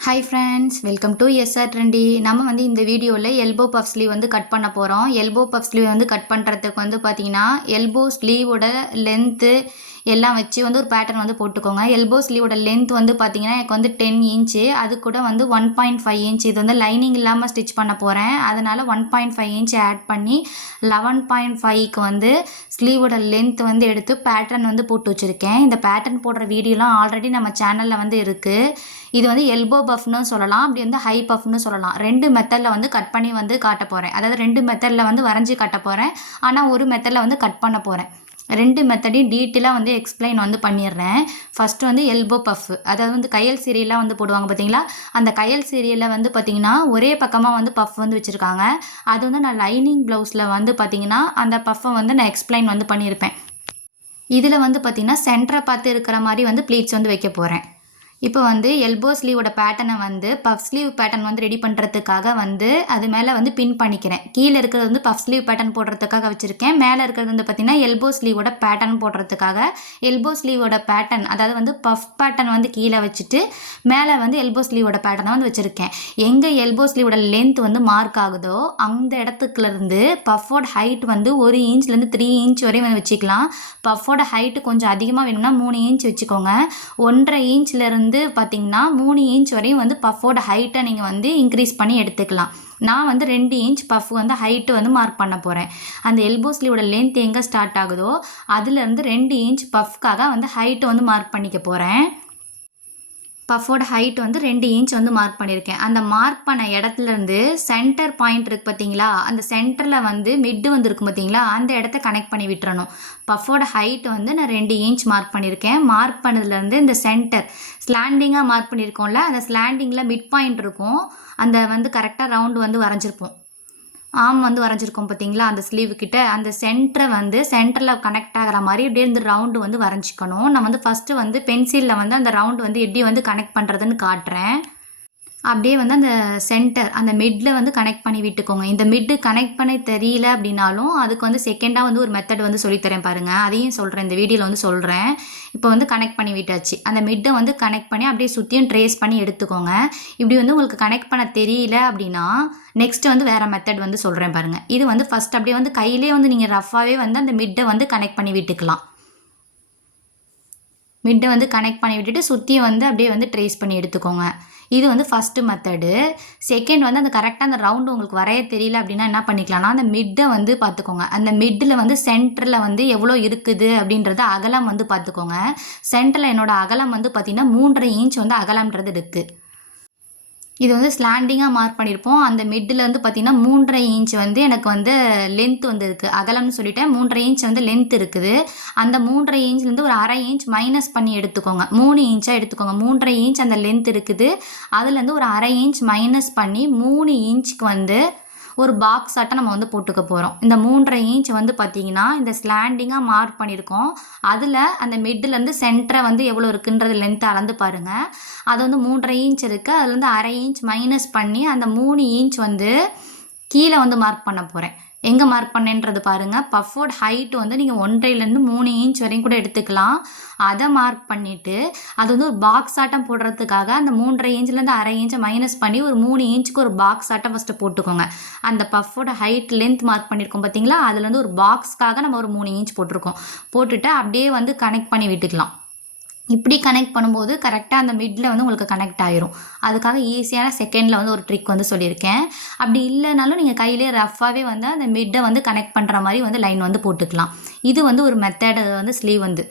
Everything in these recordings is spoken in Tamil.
Hi friends, welcome to SR Trendy. நம்ம வந்து இந்த வீடியோவில் எல்போ பஃப் ஸ்லீவ் வந்து கட் பண்ண போகிறோம். எல்போ பஃப் ஸ்லீவ் வந்து கட் பண்ணுறதுக்கு வந்து பார்த்தீங்கன்னா எல்போ ஸ்லீவோட லென்த்து எல்லாம் வச்சு வந்து ஒரு பேட்டர்ன் வந்து போட்டுக்கோங்க. எல்போ ஸ்லீவோட லென்த் வந்து பார்த்தீங்கன்னா எனக்கு வந்து 10 இன்ச்சு, அது கூட வந்து 1.5 இன்ச். இது வந்து லைனிங் இல்லாமல் ஸ்டிச் பண்ண போகிறேன். அதனால் 1.5 இன்ச் ஆட் பண்ணி 11.5க்கு வந்து ஸ்லீவோட லென்த் வந்து எடுத்து பேட்டர்ன் வந்து போட்டு வச்சுருக்கேன். இந்த பேட்டர்ன் போடுற வீடியோலாம் ஆல்ரெடி நம்ம சேனலில் வந்து இருக்குது. இது வந்து எல்போ பஃப்னு சொல்லலாம், அப்படி வந்து ஹை பஃப்னு சொல்லலாம். 2 மெத்தடில் வந்து கட் பண்ணி வந்து காட்ட போகிறேன். அதாவது 2 மெத்தடில் வந்து வரைஞ்சி காட்ட போகிறேன். ஆனால் ஒரு மெத்தடில் வந்து கட் பண்ண போகிறேன். 2 மெத்தடையும் டீட்டெயிலாக வந்து எக்ஸ்பிளைன் வந்து பண்ணிடுறேன். ஃபஸ்ட்டு வந்து எல்போ பஃப், அதாவது வந்து கையல் சீரியலாக வந்து போடுவாங்க பார்த்தீங்களா, அந்த கையல் சீரியலில் வந்து பார்த்திங்கன்னா ஒரே பக்கமாக வந்து பஃப் வந்து வச்சுருக்காங்க. அது வந்து நான் லைனிங் ப்ளவுஸில் வந்து பார்த்திங்கன்னா அந்த பஃப்பை வந்து நான் எக்ஸ்பிளைன் வந்து பண்ணியிருப்பேன். இதில் வந்து பார்த்திங்கன்னா சென்டரை பார்த்து இருக்கிற மாதிரி வந்து ப்ளீட்ஸ் வந்து வைக்க போகிறேன். இப்போ வந்து எல்போ ஸ்லீவோட பேட்டர்னை வந்து பஃப் ஸ்லீவ் பேட்டர்ன் வந்து ரெடி பண்ணுறதுக்காக வந்து அது மேலே வந்து பின் பண்ணிக்கிறேன். கீழே இருக்கிறது வந்து பஃப் ஸ்லீவ் பேட்டர்ன் போடுறதுக்காக வச்சுருக்கேன். மேலே இருக்கிறது வந்து பார்த்திங்கன்னா எல்போ ஸ்லீவோட பேட்டர்ன் போடுறதுக்காக. எல்போ ஸ்லீவோட பேட்டர்ன், அதாவது வந்து பஃப் பேட்டர்ன் வந்து கீழே வச்சுட்டு மேலே வந்து எல்போ ஸ்லீவோட பேட்டர்னை வந்து வச்சுருக்கேன். எங்கே எல்போ ஸ்லீவோட லென்த் வந்து மார்க் ஆகுதோ அந்த இடத்துக்குலேருந்து பஃபோட ஹைட் வந்து 1 இன்ச்லேருந்து 3 இன்ச் வரையும் வந்து வச்சுக்கலாம். பஃபோட ஹைட்டு கொஞ்சம் அதிகமாக வேணும்னா 3 இன்ச் வச்சுக்கோங்க. 1.5 இன்ச்லேருந்து பார்த்தீங்கன்னா 3 இன்ச் வரையும் வந்து பஃபோட ஹைட்டை நீங்கள் வந்து இன்க்ரீஸ் பண்ணி எடுத்துக்கலாம். நான் வந்து 2 இன்ச் பஃப் வந்து ஹைட்டு வந்து மார்க் பண்ண போகிறேன். அந்த எல்போ ஸ்லீவோட லென்த் எங்கே ஸ்டார்ட் ஆகுதோ அதுலேருந்து 2 இன்ச் பஃப்காக வந்து ஹைட்டு வந்து மார்க் பண்ணிக்க போகிறேன். பஃபோட ஹைட் வந்து 2 இன்ச் வந்து மார்க் பண்ணியிருக்கேன். அந்த மார்க் பண்ண இடத்துலேருந்து சென்டர் பாயிண்ட் இருக்குது பார்த்தீங்களா, அந்த சென்டரில் வந்து மிட்டு வந்து இருக்கும் பார்த்தீங்களா, அந்த இடத்த கனெக்ட் பண்ணி விட்டுறணும். பஃபோட ஹைட் வந்து நான் 2 இன்ச் மார்க் பண்ணியிருக்கேன். மார்க் பண்ணதுலேருந்து இந்த சென்டர் ஸ்லாண்டிங்காக மார்க் பண்ணியிருக்கோம்ல, அந்த ஸ்லாண்டிங்கில் மிட் பாயிண்ட் இருக்கும், அந்த வந்து கரெக்டாக ரவுண்டு வந்து வரைஞ்சிருப்போம். ஆம் வந்து வரைஞ்சிருக்கோம் பார்த்தீங்களா, அந்த ஸ்லீவ் கிட்ட அந்த சென்டரை வந்து சென்டரில் கனெக்ட் ஆகிற மாதிரி அப்படியே இந்த ரவுண்டு வந்து வரைஞ்சிக்கணும். நான் வந்து ஃபஸ்ட்டு வந்து பென்சிலில் வந்து அந்த ரவுண்டு வந்து எப்படி வந்து கனெக்ட் பண்ணுறதுன்னு காட்டுறேன். அப்படியே வந்து அந்த சென்டர் அந்த மிட்டில் வந்து கனெக்ட் பண்ணி விட்டுக்கோங்க. இந்த மிட்டு கனெக்ட் பண்ண தெரியல அப்படின்னாலும் அதுக்கு வந்து செகண்டாக வந்து ஒரு மெத்தட் வந்து சொல்லித்தரேன் பாருங்கள், அதையும் சொல்கிறேன், இந்த வீடியோவில் வந்து சொல்கிறேன். இப்போ வந்து கனெக்ட் பண்ணி விட்டாச்சு. அந்த மிட்டை வந்து கனெக்ட் பண்ணி அப்படியே சுற்றியும் ட்ரேஸ் பண்ணி எடுத்துக்கோங்க. இப்படி வந்து உங்களுக்கு கனெக்ட் பண்ண தெரியல அப்படின்னா நெக்ஸ்ட்டு வந்து வேறு மெத்தட் வந்து சொல்கிறேன் பாருங்கள். இது வந்து ஃபஸ்ட் அப்படியே வந்து கையிலே வந்து நீங்கள் ரஃபாகவே வந்து அந்த மிட்டை வந்து கனெக்ட் பண்ணி விட்டுக்கலாம். மிட்டை வந்து கனெக்ட் பண்ணி விட்டுட்டு சுற்றியும் வந்து அப்படியே வந்து ட்ரேஸ் பண்ணி எடுத்துக்கோங்க. இது வந்து ஃபஸ்ட்டு மெத்தடு. செகண்ட் வந்து அந்த கரெக்டாக அந்த ரவுண்டு உங்களுக்கு வரைய தெரியல அப்படின்னா என்ன பண்ணிக்கலாம்னா, அந்த மிட்டை வந்து பார்த்துக்கோங்க. அந்த மிட்டில் வந்து சென்டரில் வந்து எவ்வளோ இருக்குது அப்படின்றத அகலம் வந்து பார்த்துக்கோங்க. சென்டரில் என்னோடய அகலம் வந்து பார்த்திங்கன்னா 3.5 இன்ச் வந்து அகலம்ன்றது இருக்குது. இது வந்து ஸ்லாண்டிங்காக மார்க் பண்ணியிருப்போம். அந்த மிட்டில் வந்து பார்த்திங்கன்னா 3.5 இன்ச் வந்து எனக்கு வந்து லென்த் வந்து இருக்குது. அகலம்னு சொல்லிட்டேன், 3.5 இன்ச் வந்து லென்த் இருக்குது. அந்த 3.5 இன்ச்லேருந்து ஒரு 1/2 இன்ச் மைனஸ் பண்ணி எடுத்துக்கோங்க. 3 இன்ச்சாக எடுத்துக்கோங்க. 3.5 இன்ச் அந்த லென்த் இருக்குது, அதுலேருந்து ஒரு 1/2 இன்ச் மைனஸ் பண்ணி 3 இன்ச்சுக்கு வந்து ஒரு பாக்ஸ் ஆட்டம் நம்ம வந்து போட்டுக்க போகிறோம். இந்த 3.5 இன்ச் வந்து பார்த்திங்கன்னா இந்த ஸ்லாண்டிங்காக மார்க் பண்ணியிருக்கோம். அதில் அந்த மிட்டிலேருந்து சென்டரை வந்து எவ்வளோ இருக்குன்றது லென்த்தை அளந்து பாருங்கள். அது வந்து 3.5 இன்ச் இருக்குது, அதுலேருந்து 1/2 இன்ச் மைனஸ் பண்ணி அந்த 3 இன்ச் வந்து கீழே வந்து மார்க் பண்ண போகிறேன். எங்கே மார்க் பண்ணேன்றது பாருங்கள். பஃபோட ஹைட் வந்து நீங்கள் 1.5லேருந்து 3 இன்ச் வரையும் கூட எடுத்துக்கலாம். அதை மார்க் பண்ணிவிட்டு அது வந்து ஒரு பாக்ஸ் ஆட்டம் போடுறதுக்காக அந்த 3.5 இன்ச்லேருந்து 1/2 இன்ச்சை மைனஸ் பண்ணி ஒரு 3 இன்ச்சுக்கு ஒரு பாக்ஸ் ஆட்டம் ஃபஸ்ட்டு போட்டுக்கோங்க. அந்த பஃபோட ஹைட் லென்த் மார்க் பண்ணியிருக்கோம் பார்த்தீங்களா, அதுலேருந்து ஒரு பாக்ஸ்க்காக நம்ம ஒரு 3 இன்ச் போட்டிருக்கோம். போட்டுட்டு அப்படியே வந்து கனெக்ட் பண்ணி விட்டுக்கலாம். இப்படி கனெக்ட் பண்ணும்போது கரெக்டாக அந்த மிட்டில் வந்து உங்களுக்கு கனெக்ட் ஆகிரும். அதுக்காக ஈஸியான செகண்டில் வந்து ஒரு ட்ரிக் வந்து சொல்லியிருக்கேன். அப்படி இல்லைனாலும் நீங்கள் கையிலே ரஃபாகவே வந்து அந்த மிட்டை வந்து கனெக்ட் பண்ணுற மாதிரி வந்து லைன் வந்து போட்டுக்கலாம். இது வந்து ஒரு மெத்தடு வந்து ஸ்லீவ் வந்து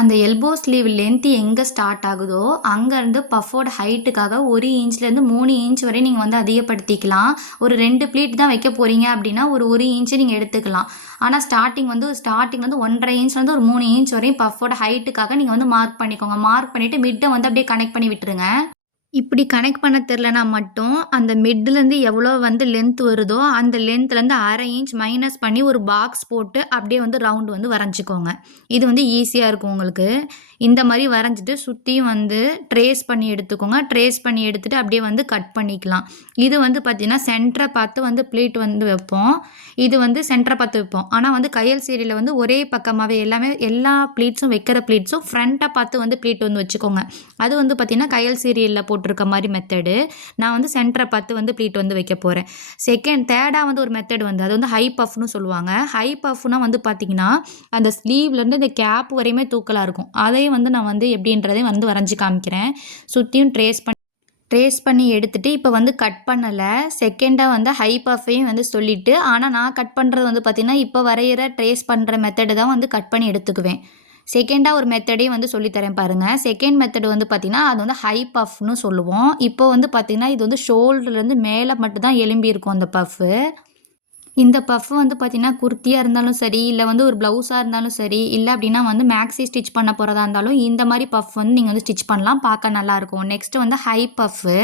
அந்த எல்போ ஸ்லீவ் லென்த்து எங்கே ஸ்டார்ட் ஆகுதோ அங்கேருந்து பஃபோட ஹைட்டுக்காக 1 இன்ச்லேருந்து 3 இன்ச் வரை நீங்கள் வந்து அதிகப்படுத்திக்கலாம். ஒரு 2 ப்ளீட் தான் வைக்க போகிறீங்க அப்படின்னா ஒரு 1 இன்ச்சு நீங்கள் எடுத்துக்கலாம். ஆனால் ஸ்டார்டிங்லேருந்து 1.5 இன்ச்லேருந்து ஒரு 3 இன்ச் வரையும் பஃபோட ஹைட்டுக்காக நீங்கள் வந்து மார்க் பண்ணிக்கோங்க. மார்க் பண்ணிவிட்டு மிட்டை வந்து அப்படியே கனெக்ட் பண்ணி விட்டுருங்க. இப்படி கனெக்ட் பண்ண தெரிலனா மட்டும், அந்த மிட்லேருந்து எவ்வளோ வந்து லென்த் வருதோ, அந்த லென்த்லேருந்து 1/2 இன்ச் மைனஸ் பண்ணி ஒரு பாக்ஸ் போட்டு, அப்படியே வந்து ரவுண்ட் வந்து வரைஞ்சிக்கோங்க. இது வந்து ஈஸியா இருக்கும் உங்களுக்கு. இந்த மாரி வரைஞ்சிட்டு, சுத்தியும் வந்து ட்ரேஸ் பண்ணி எடுத்துக்கோங்க. ட்ரேஸ் பண்ணி எடுத்துட்டு, அப்படியே வந்து கட் பண்ணிக்கலாம். இது வந்து பார்த்தீங்கன்னா, சென்டர பார்த்து வந்து ப்ளீட் வந்து வைப்போம். இது வந்து சென்டர பார்த்து வைப்போம். ஆனா வந்து கையல் சீரியல்ல வந்து ஒரே பக்கமாவே எல்லா ப்ளீட்ஸும் வைக்கிற ப்ளீட்ஸும் ஃப்ரண்ட்ட பார்த்து வந்து ப்ளீட் வந்து வச்சுக்கோங்க. அது வந்து பார்த்தீங்கன்னா, கையல் சீரியல்ல போட்டிருக்க மாரி மெத்தடு. நான் வந்து சென்டர பார்த்து வந்து ப்ளீட் வந்து வைக்க போறேன். தேர்டா வந்து ஒரு மெத்தட் வந்து அது வந்து ஹை பஃப்ன்னு சொல்லுவாங்க. ஹை பஃப்னா வந்து பார்த்தீங்கன்னா, அந்த ஸ்லீவ்லேருந்து இந்த கேப் வரையுமே தூக்கலா இருக்கும். அதையும் வந்து நான் வந்து எப்படின்றதையும் வந்து வரைஞ்சு காமிக்கிறேன். சுத்தியும் ட்ரேஸ் பண்ணி எடுத்துட்டு, இப்போ வந்து கட் பண்ணல. செகண்டா வந்து ஹை பஃப்பையும் வந்து சொல்லிட்டு, ஆனா நான் கட் பண்றது வந்து பார்த்தீங்கன்னா, இப்போ வரையிற ட்ரேஸ் பண்ற மெத்தடு தான் வந்து கட் பண்ணி எடுத்துக்குவேன். செகண்டா ஒரு மெத்தடையும் வந்து சொல்லி தரேன் பாருங்க. செகண்ட் மெத்தட் வந்து பார்த்தீங்கன்னா, அது வந்து ஹை பஃப்ன்னு சொல்லுவோம். இப்போ வந்து பார்த்தீங்கன்னா, இது வந்து ஷோல்டர்லேருந்து மேல மட்டும் தான் எலும்பி இருக்கும் அந்த பஃப்பு. இந்த பஃப் வந்து பார்த்தீங்கன்னா, குர்த்தியா இருந்தாலும் சரி, இல்ல வந்து ஒரு ப்ளவுஸா இருந்தாலும் சரி, இல்ல அப்டின்னா வந்து மேக்ஸி ஸ்டிச் பண்ண போறதா இருந்தாலும், இந்த மாரி பஃப் வந்து நீங்க வந்து ஸ்டிச் பண்ணலாம். பார்க்க நல்லாயிருக்கும். நெக்ஸ்ட் வந்து ஹை பஃப்பு.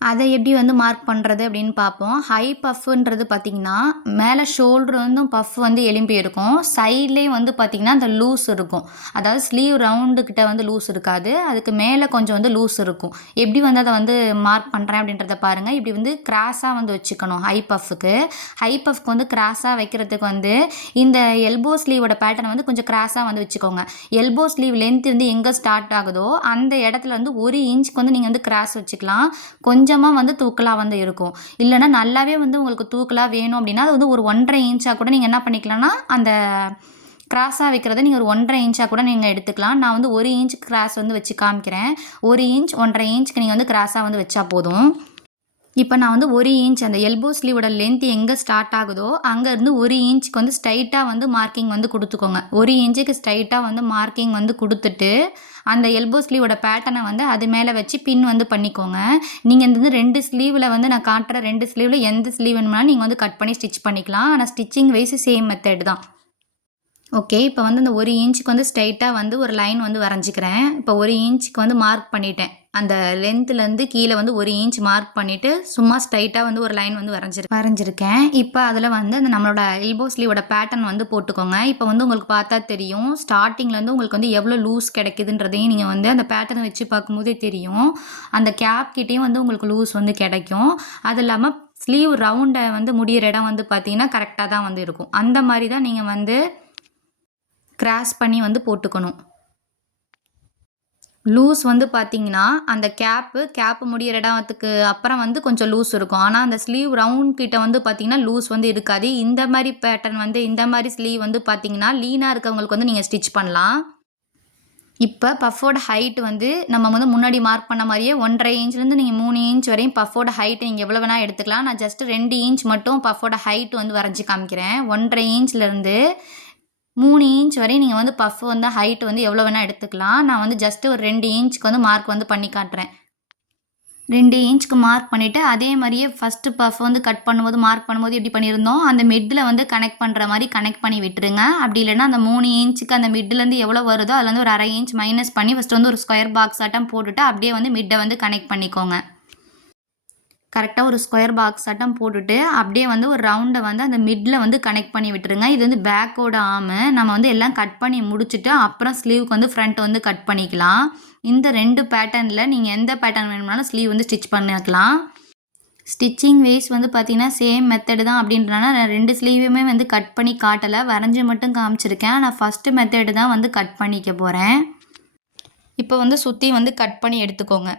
அதை எப்படி வந்து மார்க் பண்ணுறது அப்படின்னு பார்ப்போம். ஹை பஃப்ன்றது பார்த்தீங்கன்னா, மேலே ஷோல்டர் வந்து பஃப் வந்து எலும்பி இருக்கும். சைட்லேயும் வந்து பார்த்தீங்கன்னா, அந்த லூஸ் இருக்கும். அதாவது ஸ்லீவ் ரவுண்டு கிட்ட வந்து லூஸ் இருக்காது. அதுக்கு மேலே கொஞ்சம் வந்து லூஸ் இருக்கும். எப்படி வந்து அதை வந்து மார்க் பண்ணுறேன் அப்படின்றத பாருங்கள். இப்படி வந்து கிராஸாக வந்து வச்சுக்கணும் ஹை பஃப்க்கு. ஹை பஃப்க்கு வந்து கிராஸாக வைக்கிறதுக்கு வந்து இந்த எல்போ ஸ்லீவோட பேட்டர்னை வந்து கொஞ்சம் கிராஸாக வந்து வச்சுக்கோங்க. எல்போ ஸ்லீவ் லென்த் வந்து எங்கே ஸ்டார்ட் ஆகுதோ அந்த இடத்துல வந்து 1 இன்ச்சுக்கு வந்து நீங்கள் வந்து கிராஸ் வச்சுக்கலாம். கொஞ்சமாக வந்து தூக்கலா வந்து இருக்கும். இல்லைனா நல்லாவே வந்து உங்களுக்கு தூக்கலா வேணும் அப்படின்னா அது வந்து ஒரு 1.5 இன்ச்சாக கூட நீங்கள் என்ன பண்ணிக்கலாம்னா அந்த கிராஸாக வைக்கிறத நீங்கள் ஒரு 1.5 இன்ச்சாக கூட நீங்கள் எடுத்துக்கலாம். நான் வந்து 1 இன்ச் கிராஸ் வந்து வச்சு காமிக்கிறேன். 1 இன்ச் 1.5 இன்ச்சுக்கு நீங்கள் வந்து கிராஸாக வந்து வச்சா போதும். இப்போ நான் வந்து 1 இன்ச் அந்த எல்போ ஸ்லீவோட லென்த் எங்கே ஸ்டார்ட் ஆகுதோ அங்கேருந்து 1 இன்ச்சுக்கு வந்து ஸ்ட்ரைட்டாக வந்து மார்க்கிங் வந்து கொடுத்துக்கோங்க. 1 இன்ச்சுக்கு ஸ்ட்ரைட்டாக வந்து மார்க்கிங் வந்து கொடுத்துட்டு அந்த எல்போ ஸ்லீவோட பேட்டர்னை வந்து அது மேலே வச்சு பின் வந்து பண்ணிக்கோங்க. நீங்கள் வந்து 2 ஸ்லீவில் வந்து நான் காட்டுற 2 ஸ்லீவில் எந்த ஸ்லீவ் வேணும்னாலும் நீங்கள் வந்து கட் பண்ணி ஸ்டிச் பண்ணிக்கலாம். ஆனால் ஸ்டிச்சிங் வைஸ் சேம் மெத்தட் தான். ஓகே. இப்போ வந்து இந்த 1 இன்ச்சுக்கு வந்து ஸ்ட்ரைட்டாக வந்து ஒரு லைன் வந்து வரைஞ்சிக்கிறேன். இப்போ 1 இன்ச்சுக்கு வந்து மார்க் பண்ணிட்டேன். அந்த லென்த்லேருந்து கீழே வந்து 1 இன்ச் மார்க் பண்ணிவிட்டு சும்மா ஸ்ட்ரைட்டாக வந்து ஒரு லைன் வந்து வரைஞ்சிருக்கேன். இப்போ அதில் வந்து அந்த நம்மளோட எல்போ ஸ்லீவோட பேட்டர்ன் வந்து போட்டுக்கோங்க. இப்போ வந்து உங்களுக்கு பார்த்தா தெரியும். ஸ்டார்டிங்லேருந்து உங்களுக்கு வந்து எவ்வளோ லூஸ் கிடைக்குதுன்றதையும் நீங்கள் வந்து அந்த பேட்டர்னை வச்சு பார்க்கும்போதே தெரியும். அந்த கேப் கிட்டேயும் வந்து உங்களுக்கு லூஸ் வந்து கிடைக்கும். அது இல்லாமல் ஸ்லீவ் ரவுண்டை வந்து முடியிற இடம் வந்து பார்த்தீங்கன்னா கரெக்டாக தான் வந்து இருக்கும். அந்த மாதிரி தான் நீங்கள் வந்து கிராஸ் பண்ணி வந்து போட்டுக்கணும். லூஸ் வந்து பார்த்தீங்கன்னா, அந்த கேப்பு முடியிற இடத்துக்கு அப்புறம் வந்து கொஞ்சம் லூஸ் இருக்கும். ஆனா, அந்த ஸ்லீவ் ரவுண்ட் கிட்ட வந்து பார்த்தீங்கன்னா, லூஸ் வந்து இருக்காது. இந்த மாரி பேட்டர்ன் வந்து இந்த மாரி ஸ்லீவ் வந்து பார்த்தீங்கன்னா, லீனா இருக்கவங்களுக்கு வந்து நீங்க ஸ்டிச் பண்ணலாம். இப்ப பஃப்போட ஹைட் வந்து நம்ம வந்து முன்னாடி மார்க் பண்ண மாரியே 1.5 இன்ச்லேருந்து நீங்க 3 இன்ச் வரையும் பஃப்போட ஹைட் நீங்க எவ்வளோ வேணா எடுத்துக்கலாம். நான் ஜஸ்ட் 2 இன்ச் மட்டும் பஃப்போட ஹைட் வந்து வரைஞ்சு காமிக்கிறேன். 1.5 இன்ச்லேருந்து 3 இன்ச் வரையும் நீங்கள் வந்து பஃப் வந்து ஹைட் வந்து எவ்வளோ வேணால் எடுத்துக்கலாம். நான் வந்து ஜஸ்ட்டு ஒரு 2 இன்ச்சுக்கு வந்து மார்க் வந்து பண்ணி காட்டுறேன். 2 இன்ச்சுக்கு மார்க் பண்ணிவிட்டு அதே மாதிரியே ஃபஸ்ட்டு பஃப் வந்து கட் பண்ணும்போது மார்க் பண்ணும்போது எப்படி பண்ணியிருந்தோம் அந்த மிட்டில் வந்து கனெக்ட் பண்ணுற மாதிரி கனெக்ட் பண்ணி விட்டுருங்க. அப்படி இல்லைன்னா அந்த 3 இன்ச்சுக்கு அந்த மிட்லேருந்து எவ்வளோ வருதோ அதில் வந்து ஒரு 1/2 இன்ச் மைனஸ் பண்ணி ஃபஸ்ட்டு வந்து ஒரு ஸ்கொயர் பாக்ஸ் ஆட்டம் போட்டுட்டு அப்படியே வந்து மிட்டை வந்து கனெக்ட் பண்ணிக்கோங்க. கரெக்டாக ஒரு ஸ்கொயர் பாக்ஸ் ஆட்டம் போட்டுட்டு அப்படியே வந்து ஒரு ரவுண்டை வந்து அந்த மிடில் வந்து கனெக்ட் பண்ணி விட்டுருங்க. இது வந்து பேக்கோட ஆர்மு. நம்ம வந்து எல்லாம் கட் பண்ணி முடிச்சுட்டு அப்புறம் ஸ்லீவுக்கு வந்து ஃப்ரண்ட் வந்து கட் பண்ணிக்கலாம். இந்த 2 பேட்டர்னில் நீங்கள் எந்த பேட்டர்ன் வேணும்னாலும் ஸ்லீவ் வந்து ஸ்டிச் பண்ணிக்கலாம். ஸ்டிச்சிங் வைஸ் வந்து பார்த்தீங்கன்னா சேம் மெத்தடு தான் அப்படின்றனால நான் 2 ஸ்லீவுமே வந்து கட் பண்ணி காட்டலை, வரைஞ்சி மட்டும் காமிச்சிருக்கேன். நான் ஃபஸ்ட்டு மெத்தடு தான் வந்து கட் பண்ணிக்க போகிறேன். இப்போ வந்து சுற்றி வந்து கட் பண்ணி எடுத்துக்கோங்க.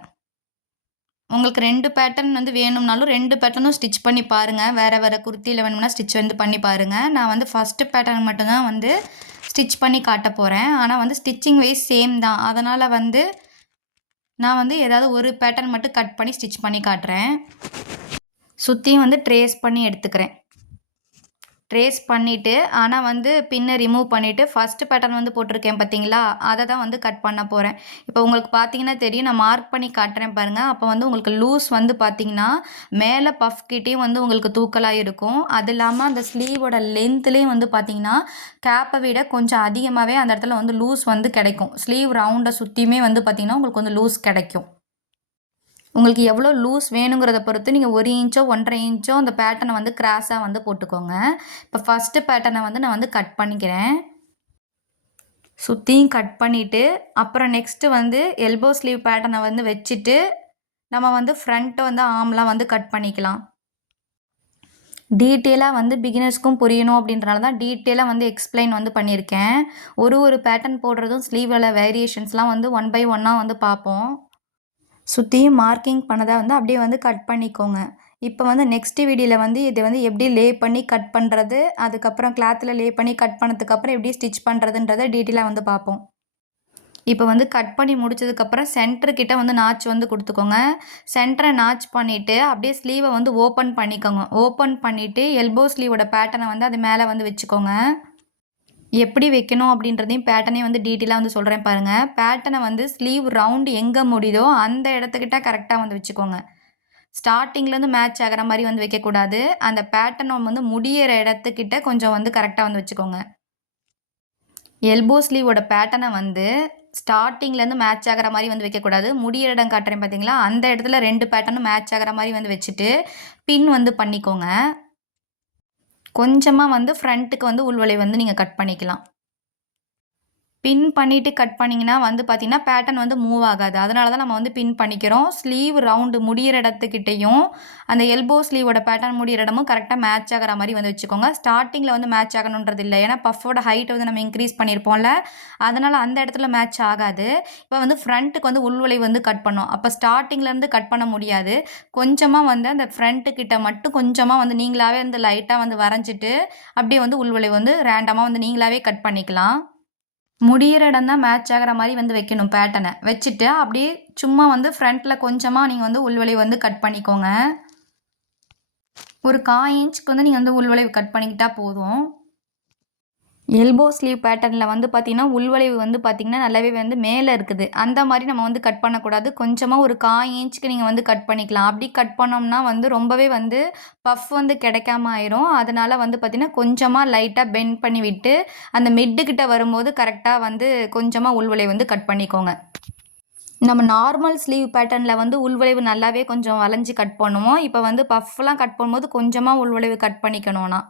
உங்களுக்கு 2 பேட்டர்ன் வந்து வேணும்னாலும் 2 பேட்டர்னும் ஸ்டிச் பண்ணி பாருங்கள். வேறு குர்த்தியில் வேணும்னா ஸ்டிச் வந்து பண்ணி பாருங்கள். நான் வந்து ஃபஸ்ட்டு பேட்டர்ன் மட்டும்தான் வந்து ஸ்டிச் பண்ணி காட்ட போகிறேன். ஆனால் வந்து ஸ்டிச்சிங் வைஸ் சேம் தான். அதனால் வந்து நான் வந்து ஏதாவது ஒரு பேட்டர்ன் மட்டும் கட் பண்ணி ஸ்டிச் பண்ணி காட்டுறேன். சுற்றியும் வந்து ட்ரேஸ் பண்ணி எடுத்துக்கிறேன். ட்ரேஸ் பண்ணிவிட்டு ஆனால் வந்து பின்னை ரிமூவ் பண்ணிவிட்டு ஃபஸ்ட்டு பேட்டர்ன் வந்து போட்டிருக்கேன் பார்த்தீங்களா, அதை தான் வந்து கட் பண்ண போகிறேன். இப்போ உங்களுக்கு பார்த்தீங்கன்னா தெரியும், நான் மார்க் பண்ணி காட்டுறேன் பாருங்கள். அப்போ வந்து உங்களுக்கு லூஸ் வந்து பார்த்தீங்கன்னா மேலே பஃப் கிட்டேயும் வந்து உங்களுக்கு தூக்கலாக இருக்கும். அது இல்லாமல் அந்த ஸ்லீவோட லென்த்துலேயும் வந்து பார்த்தீங்கன்னா கேப்பை விட கொஞ்சம் அதிகமாகவே அந்த இடத்துல வந்து லூஸ் வந்து கிடைக்கும். ஸ்லீவ் ரவுண்டை சுற்றியுமே வந்து பார்த்திங்கன்னா உங்களுக்கு வந்து லூஸ் கிடைக்கும். உங்களுக்கு எவ்வளோ லூஸ் வேணுங்கிறத பொறுத்து நீங்கள் 1 இன்ச்சோ 1.5 இன்ச்சோ அந்த பேட்டர்னை வந்து கிராஸாக வந்து போட்டுக்கோங்க. இப்போ ஃபஸ்ட்டு பேட்டர்னை வந்து நான் வந்து கட் பண்ணிக்கிறேன். சுற்றியும் கட் பண்ணிவிட்டு அப்புறம் நெக்ஸ்ட்டு வந்து எல்போ ஸ்லீவ் பேட்டர்னை வந்து வச்சுட்டு நம்ம வந்து ஃப்ரண்ட்டை வந்து ஆம்லாம் வந்து கட் பண்ணிக்கலாம். டீட்டெயிலாக வந்து பிகினர்ஸ்க்கும் புரியணும் அப்படின்றனால தான் டீட்டெயிலாக வந்து எக்ஸ்பிளைன் வந்து பண்ணியிருக்கேன். ஒரு பேட்டர்ன் போடுறதும் ஸ்லீவில் வேரியேஷன்ஸ்லாம் வந்து 1 பை 1 வந்து பார்ப்போம். சுற்றியும் மார்க்கிங் பண்ணதை வந்து அப்படியே வந்து கட் பண்ணிக்கோங்க. இப்போ வந்து நெக்ஸ்ட் வீடியோவில் வந்து இதை வந்து எப்படி லே பண்ணி கட் பண்ணுறது, அதுக்கப்புறம் கிளாத்தில் லே பண்ணி கட் பண்ணதுக்கப்புறம் எப்படி ஸ்டிச் பண்ணுறதுன்றதை டீட்டெயிலாக வந்து பார்ப்போம். இப்போ வந்து கட் பண்ணி முடிச்சதுக்கப்புறம் சென்டர்கிட்ட வந்து நாச் வந்து கொடுத்துக்கோங்க. சென்டரை நாச் பண்ணிவிட்டு அப்படியே ஸ்லீவை வந்து ஓப்பன் பண்ணிக்கோங்க. ஓப்பன் பண்ணிவிட்டு எல்போ ஸ்லீவோட பேட்டர்னை வந்து அது மேலே வந்து வச்சுக்கோங்க. எப்படி வைக்கணும் அப்படின்றதையும் பேட்டர்னையும் வந்து டீட்டெயிலாக வந்து சொல்கிறேன் பாருங்கள். பேட்டர்னை வந்து ஸ்லீவ் ரவுண்டு எங்கே முடியுதோ அந்த இடத்துக்கிட்ட கரெக்டாக வந்து வச்சுக்கோங்க. ஸ்டார்டிங்லேருந்து மேட்ச் ஆகிற மாதிரி வந்து வைக்கக்கூடாது. அந்த பேட்டர்னை வந்து முடியிற இடத்துக்கிட்ட கொஞ்சம் வந்து கரெக்டாக வந்து வச்சுக்கோங்க. எல்போ ஸ்லீவோட பேட்டர்னை வந்து ஸ்டார்டிங்லேருந்து மேட்ச் ஆகிற மாதிரி வந்து வைக்கக்கூடாது. முடியிற இடம் காட்டுறேன் பார்த்தீங்களா, அந்த இடத்துல 2 பேட்டர்னும் மேட்ச் ஆகிற மாதிரி வந்து வச்சுட்டு பின் வந்து பண்ணிக்கோங்க. கொஞ்சமாக வந்து ஃப்ரண்ட்டுக்கு வந்து உள்வளைவு வந்து நீங்கள் கட் பண்ணிக்கலாம். பின் பண்ணிவிட்டு கட் பண்ணிங்கன்னா வந்து பார்த்திங்கன்னா பேட்டர்ன் வந்து மூவ் ஆகாது. அதனால தான் நம்ம வந்து பின் பண்ணிக்கிறோம். ஸ்லீவ் ரவுண்டு முடியிற இடத்துக்கிட்டையும் அந்த எல்போ ஸ்லீவோட பேட்டர்ன் முடியிற இடமும் கரெக்டாக மேட்ச் ஆகிற மாதிரி வந்து வச்சுக்கோங்க. ஸ்டார்டிங்கில் வந்து மேட்ச் ஆகணுன்றது இல்லை. ஏன்னா பஃபோட ஹைட் வந்து நம்ம இன்க்ரீஸ் பண்ணியிருப்போம்ல, அதனால் அந்த இடத்துல மேட்ச் ஆகாது. இப்போ வந்து ஃப்ரண்ட்டுக்கு வந்து உள்வளைவு வந்து கட் பண்ணோம். அப்போ ஸ்டார்டிங்லேருந்து கட் பண்ண முடியாது. கொஞ்சமாக வந்து அந்த ஃப்ரண்ட்டுக்கிட்ட மட்டும் கொஞ்சமாக வந்து நீங்களாகவே வந்து லைட்டாக வந்து வரைஞ்சிட்டு அப்படியே வந்து உள்வளைவு வந்து ரேண்டமாக வந்து நீங்களாகவே கட் பண்ணிக்கலாம். முடியிற இடம் தான் மேட்ச் ஆகிற மாதிரி வந்து வைக்கணும் பேட்டர்னை. வச்சுட்டு அப்படியே சும்மா வந்து ஃப்ரண்ட்டில் கொஞ்சமாக நீங்கள் வந்து உள்வளைவு வந்து கட் பண்ணிக்கோங்க. ஒரு 1/4 இன்ச்சுக்கு வந்து நீங்கள் வந்து உள்வளைவு கட் பண்ணிக்கிட்டால் போதும். எல்போ ஸ்லீவ் பேட்டர்னில் வந்து பார்த்திங்கன்னா உள்வளைவு வந்து பார்த்திங்கன்னா நல்லாவே வந்து மேலே இருக்குது. அந்த மாதிரி நம்ம வந்து கட் பண்ணக்கூடாது. கொஞ்சமாக ஒரு 1/4 இன்ச்சுக்கு நீங்கள் வந்து கட் பண்ணிக்கலாம். அப்படி கட் பண்ணோம்னா வந்து ரொம்பவே வந்து பஃப் வந்து கிடைக்காம ஆயிரும். அதனால் வந்து பார்த்திங்கன்னா கொஞ்சமாக லைட்டாக பெண்ட் பண்ணி விட்டு அந்த மிட்டுக்கிட்ட வரும்போது கரெக்டாக வந்து கொஞ்சமாக உள்வளைவு வந்து கட் பண்ணிக்கோங்க. நம்ம நார்மல் ஸ்லீவ் பேட்டர்னில் வந்து உள்வளைவு நல்லாவே கொஞ்சம் வளைஞ்சி கட் பண்ணுவோம். இப்போ வந்து பஃப்லாம் கட் பண்ணும்போது கொஞ்சமாக உள்வளைவு கட் பண்ணிக்கணும்னா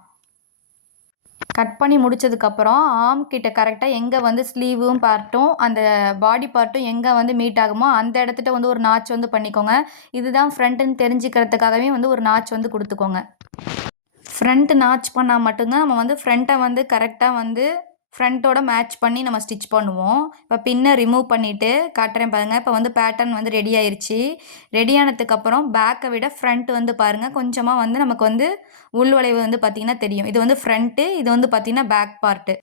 கட் பண்ணி முடிச்சதுக்கப்புறம் ஆர்ம் கிட்ட கரெக்டாக எங்கே வந்து ஸ்லீவும் பார்ட்டும் அந்த பாடி பார்ட்டும் எங்கே வந்து மீட் ஆகுமோ அந்த இடத்துட்ட வந்து ஒரு நாச் வந்து பண்ணிக்கோங்க. இதுதான் ஃப்ரண்ட்டுன்னு தெரிஞ்சுக்கிறதுக்காகவே வந்து ஒரு நாச் வந்து கொடுத்துக்கோங்க. ஃப்ரண்ட் நாச் பண்ணால் மட்டும்தான் நம்ம வந்து ஃப்ரண்ட்டை வந்து கரெக்டாக வந்து ஃப்ரண்ட்டோட மேட்ச் பண்ணி நம்ம ஸ்டிச் பண்ணுவோம். இப்போ பின்னை ரிமூவ் பண்ணிவிட்டு காட்டுறேன் பாருங்கள். இப்போ வந்து பேட்டர்ன் வந்து ரெடி ஆயிடுச்சு. ரெடி ஆனதுக்கப்புறம் பேக்கை விட ஃப்ரண்ட் வந்து பாருங்கள் கொஞ்சமாக வந்து நமக்கு வந்து உள்வளைவு வந்து பார்த்திங்கன்னா தெரியும். இது வந்து ஃப்ரண்ட்டு, இது வந்து பார்த்திங்கன்னா பேக் பார்ட்டு.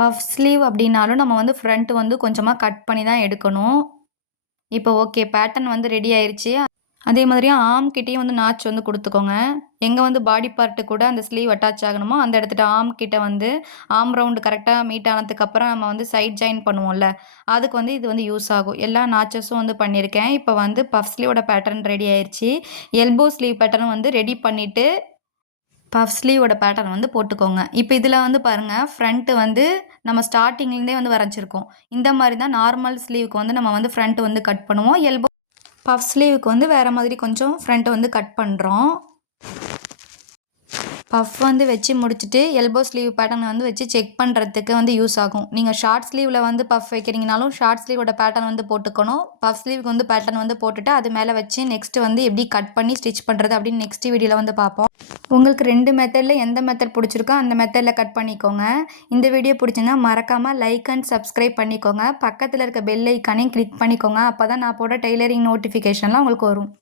பஃப் ஸ்லீவ் அப்படின்னாலும் நம்ம வந்து ஃப்ரண்ட் வந்து கொஞ்சமாக கட் பண்ணி தான் எடுக்கணும். இப்போ ஓகே, பேட்டர்ன் வந்து ரெடி ஆயிடுச்சு. அதே மாதிரி ஆர்ம் கிட்டேயும் வந்து நாச் வந்து கொடுத்துக்கோங்க. எங்கே வந்து பாடி பார்ட்டு கூட அந்த ஸ்லீவ் அட்டாச் ஆகணுமோ அந்த இடத்துட்ட ஆர்ம் கிட்ட வந்து ஆர்ம் ரவுண்டு கரெக்டாக மீட் ஆனதுக்கப்புறம் நம்ம வந்து சைட் ஜாயின் பண்ணுவோம்ல, அதுக்கு வந்து இது வந்து யூஸ் ஆகும். எல்லா நாச்சஸும் வந்து பண்ணியிருக்கேன். இப்போ வந்து பஃப் ஸ்லீவோட பேட்டர்ன் ரெடி ஆயிடுச்சு. எல்போ ஸ்லீவ் பேட்டர்ன் வந்து ரெடி பண்ணிவிட்டு பஃப் ஸ்லீவோட பேட்டர்ன் வந்து போட்டுக்கோங்க. இப்போ இதில் வந்து பாருங்கள், ஃப்ரண்ட்டு வந்து நம்ம ஸ்டார்டிங்லேருந்தே வந்து வரைஞ்சிருக்கோம். இந்த மாதிரி தான் நார்மல் ஸ்லீவுக்கு வந்து நம்ம வந்து ஃப்ரண்ட் வந்து கட் பண்ணுவோம். எல்போ பஃப் ஸ்லீவுக்கு வந்து வேறு மாதிரி கொஞ்சம் ஃப்ரண்ட்டை வந்து கட் பண்ணுறோம். பஃப் வந்து வச்சு முடிச்சுட்டு எல்போ ஸ்லீவ் பேட்டர்ன் வந்து வச்சு செக் பண்ணுறதுக்கு வந்து யூஸ் ஆகும். நீங்கள் ஷார்ட் ஸ்லீவில் வந்து பஃப் வைக்கிறீங்கனாலும் ஷார்ட் ஸ்லீவோட பேட்டர்ன் வந்து போட்டுக்கணும். பஃப் ஸ்லீவுக்கு வந்து பேட்டர்ன் வந்து போட்டுட்டு அது மேலே வச்சு நெக்ஸ்ட்டு வந்து எப்படி கட் பண்ணி ஸ்டிச் பண்ணுறது அப்படின்னு நெக்ஸ்ட் வீடியோவில் வந்து பார்ப்போம். உங்களுக்கு 2 மெத்தடில் எந்த மெத்தட் பிடிச்சிருக்கோ அந்த மெத்தடில் கட் பண்ணிக்கோங்க. இந்த வீடியோ பிடிச்சிங்கன்னா மறக்காமல் லைக் அண்ட் சப்ஸ்கிரைப் பண்ணிக்கோங்க. பக்கத்தில் இருக்க பெல் ஐக்கானையும் கிளிக் பண்ணிக்கோங்க. அப்போ தான் நான் போட டெய்லரிங் நோட்டிஃபிகேஷன்லாம் உங்களுக்கு வரும்.